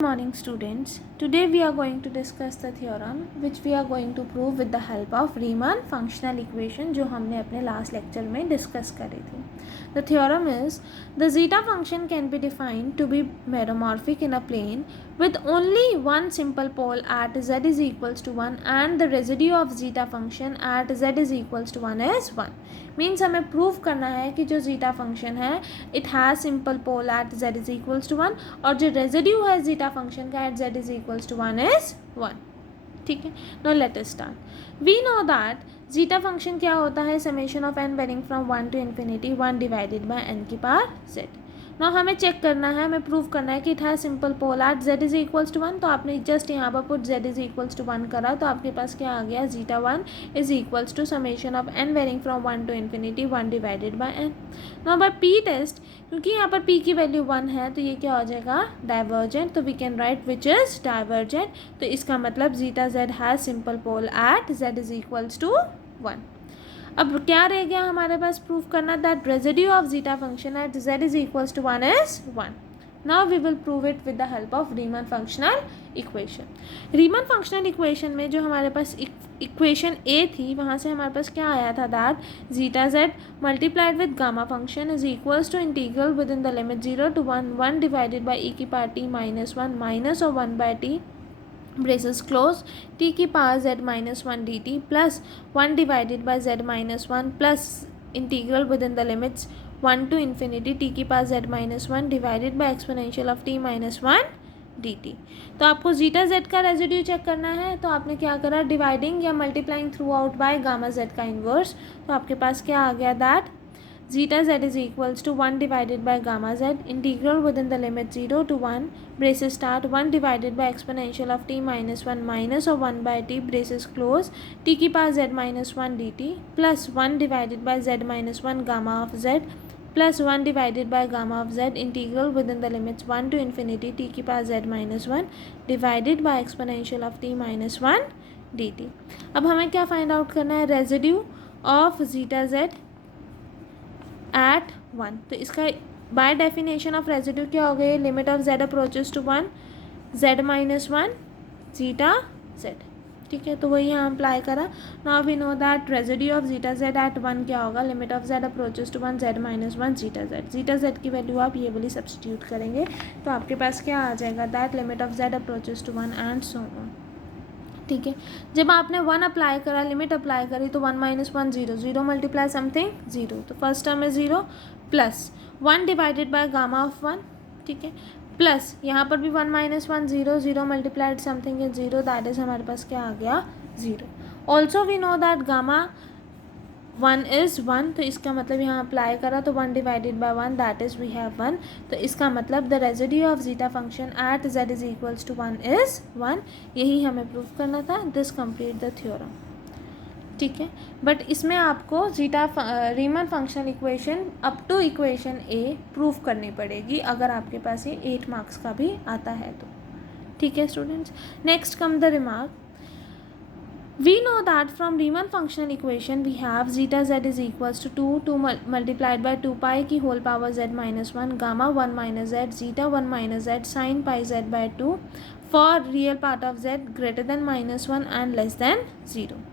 Good morning students. Today we are going to discuss the theorem which we are going to prove with the help of Riemann functional equation जो हमने अपने last lecture में discuss करी थी. The theorem is the zeta function can be defined to be meromorphic in a plane with only one simple pole at z is equals to 1 and the residue of zeta function at z is equals to 1 is 1. Means हमें prove करना है कि जो zeta function है it has simple pole at z is equals to 1 और जो residue है zeta function का at z is equals to 1 is 1. ठीक है, now let us start. We know that zeta function क्या होता है, summation of n varying from 1 to infinity 1 divided by n की पावर z. ना हमें चेक करना है, हमें प्रूव करना है कि it has simple pole at z is equals to 1. तो आपने जस्ट यहाँ पर put z is equals to 1 करा तो आपके पास क्या आ गया, zeta 1 is equals to summation of n varying from 1 to infinity 1 divided by n. Now by p test, क्योंकि यहाँ पर p की वैल्यू 1 है तो ये क्या हो जाएगा, डाइवर्जेंट. तो we can write which is divergent. तो इसका मतलब zeta z has simple pole at z is equals to 1. अब क्या रह गया हमारे पास प्रूव करना, that residue of zeta function at z is equals to 1 is 1. Now we will prove it with the help of Riemann functional equation. Riemann functional equation में जो हमारे पास इक्वेशन ए थी वहाँ से हमारे पास क्या आया था, that zeta z multiplied with gamma function is equals to integral within the limit 0 to 1 1 divided by e की पावर t माइनस 1 माइनस और 1 by t braces close t की power z minus 1 d t plus 1 divided by z minus 1 plus integral within the limits 1 to infinity t की power z minus 1 divided by exponential of t minus 1 d T. तो आपको zeta z का residue check करना है तो आपने क्या करा, डिवाइडिंग या multiplying through out by gamma z का इन्वर्स. तो आपके पास क्या आ गया, that zeta z is equals to 1 divided by gamma z integral within the limit 0 to 1 braces start 1 divided by exponential of t minus 1 minus or 1 by t braces close t की power z minus 1 dt plus 1 divided by z minus 1 gamma of z plus 1 divided by gamma of z integral within the limits 1 to infinity t की power z minus 1 divided by exponential of t minus 1 dt. अब हमें क्या find out करना है, residue of zeta z at 1. तो इसका by definition of residue क्या हो गई, limit of z approaches to 1 z minus 1 zeta z. ठीक है, तो वही यहाँ अप्लाई करा. Now we know that residue of zeta z at 1 क्या होगा, limit of z approaches to 1 z minus 1 zeta z. Zeta z की वैल्यू आप ये वाली सब्सटीट्यूट करेंगे तो आपके पास क्या आ जाएगा, that limit of z approaches to 1 and so on. ठीक है, जब आपने 1 अप्लाई करा, लिमिट अप्लाई करी तो 1 माइनस 1 0 0 मल्टीप्लाई समथिंग 0. तो फर्स्ट टर्म है 0 plus 1 divided by gamma of 1. ठीक है, प्लस यहाँ पर भी 1 माइनस 1 0 0 मल्टीप्लाइड समथिंग है 0, दैट इज हमारे पास क्या आ गया, 0. Also we know that gamma 1 is 1. तो इसका मतलब यहाँ अप्लाई करा तो 1 divided by 1 that is we have 1. तो इसका मतलब the residue of zeta function at z is equals to 1 is 1. यही हमें प्रूव करना था. This complete the theorem. ठीक है, बट इसमें आपको zeta Riemann functional equation up to equation A prove करनी पड़ेगी अगर आपके पास ये 8 मार्क्स का भी आता है तो. ठीक है students, next come the remark. We know that from Riemann functional equation we have zeta z is equals to 2 multiplied by 2 pi की whole power z minus 1 gamma 1 minus z zeta 1 minus z sin pi z by 2 for real part of z greater than minus 1 and less than 0.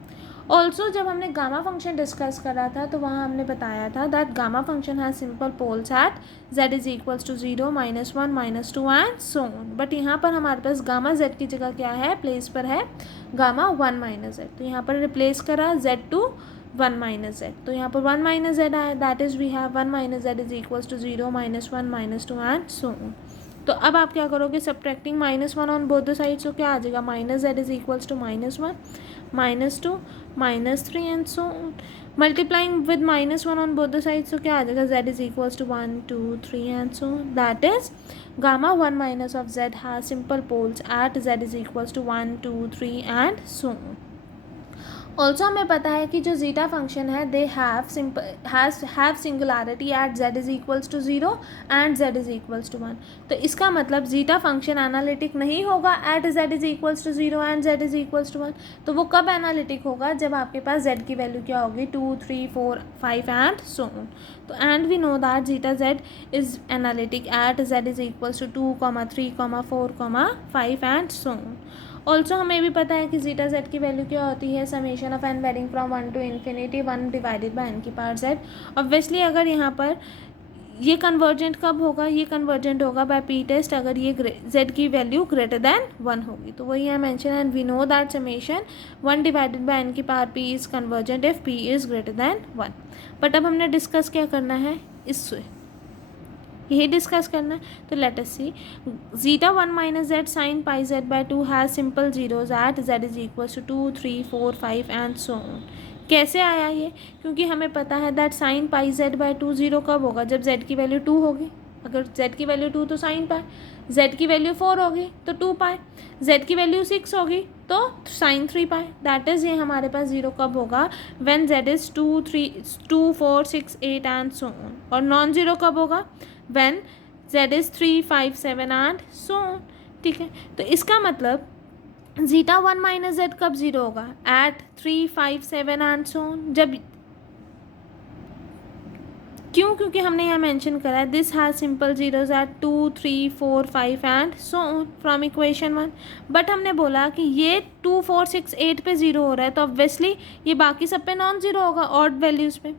Also जब हमने gamma function discuss करा था तो वहाँ हमने बताया था that gamma function has simple poles at z is equals to 0 minus 1 minus 2 and so on. But यहाँ पर हमारे पास गामा z की जगह क्या है, प्लेस पर है गामा 1 माइनस z. तो यहाँ पर रिप्लेस करा z टू 1 माइनस z. तो यहाँ पर 1 माइनस z आया, that is we have 1 minus z is equals to 0 minus 1 minus 2 and so on. तो अब आप क्या करोगे, subtracting minus 1 on both the sides. तो क्या आ जाएगा, minus z is equals to minus 1 minus 2 minus 3 and so on. Multiplying with minus 1 on both the sides. तो क्या आ जाएगा, z is equals to 1 2 3 and so on. That is gamma 1 minus of z has simple poles at z is equals to 1 2 3 and so on. Also हमें पता है कि जो zeta function है they have singularity at z is equals to 0 and z is equals to 1. तो इसका मतलब zeta function analytic नहीं होगा at z is equals to 0 and z is equals to 1. तो वो कब एनालिटिक होगा? जब आपके पास z की वैल्यू क्या होगी 2, 3, 4, 5 एंड सो ऑन. तो and we know that zeta z is analytic at z is equals to 2, 3, 4, 5 and so on. Also हमें भी पता है कि जीटा जेड की वैल्यू क्या होती है summation of n varying from 1 to infinity 1 divided by n की पावर जेड. ऑब्वियसली अगर यहाँ पर ये कन्वर्जेंट कब होगा? ये कन्वर्जेंट होगा बाय पी टेस्ट अगर ये जेड की वैल्यू ग्रेटर देन 1 होगी. तो वही है mention and we know that summation 1 divided by n की power p is convergent if p is greater than 1. But अब हमने डिस्कस क्या करना है? इससे यही डिस्कस करना है. तो let us see zeta 1 minus z sine pi z by 2 has simple zeros at z is equal to 2, 3, 4, 5 and so on. कैसे आया ये? क्योंकि हमें पता है that sine pi z by 2 zero कब होगा? जब जेड की वैल्यू 2 होगी. अगर जेड की वैल्यू 2 तो साइन पाई, जेड की वैल्यू 4 होगी तो 2 पाई, जेड की वैल्यू 6 होगी तो साइन 3 पाई. दैट इज़ ये हमारे पास जीरो कब होगा? When Z is 2, 4, 6, 8 and so on. और नॉन जीरो कब होगा? when z is 3, 5, 7 and so on. ठीक है, तो इसका मतलब जीटा 1 माइनस जेड कब जीरो होगा? At 3, 5, 7 and so on. जब क्यों? क्योंकि हमने यहाँ मेंशन करा है this has simple zeros at 2, 3, 4, 5 and so on from equation 1. But हमने बोला कि ये 2, 4, 6, 8 पे ज़ीरो हो रहा है तो ऑब्वियसली ये बाकी सब पे नॉन ज़ीरो होगा ऑड वैल्यूज़ पे.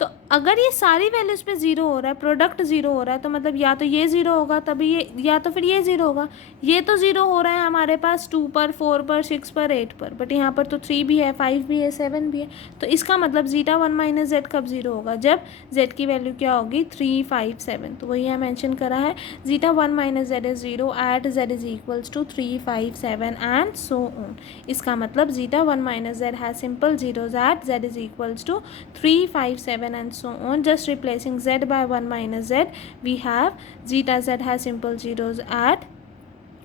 तो अगर ये सारी वैल्यूज़ पे ज़ीरो हो रहा है, प्रोडक्ट ज़ीरो हो रहा है, तो मतलब या तो ये ज़ीरो होगा तभी ये, या तो फिर ये ज़ीरो होगा. ये तो ज़ीरो हो रहा है हमारे पास 2 पर, 4 पर, 6 पर, 8 पर, बट यहाँ पर तो 3 भी है, 5 भी है, 7 भी है. तो इसका मतलब जीटा 1 माइनस जेड कब ज़ीरो होगा? जब जेड की वैल्यू क्या होगी? 3, 5, 7. तो वही यहाँ मेंशन करा है zeta 1 minus z is zero at z is equals to 3, 5, 7 and so on. इसका मतलब zeta 1 minus z has simple zeros at z is equals to 3, 5, 7 and so on. Just replacing z by 1 minus z, we have zeta z has simple zeros at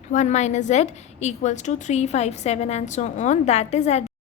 1 minus z equals to 3, 5, 7 and so on. That is at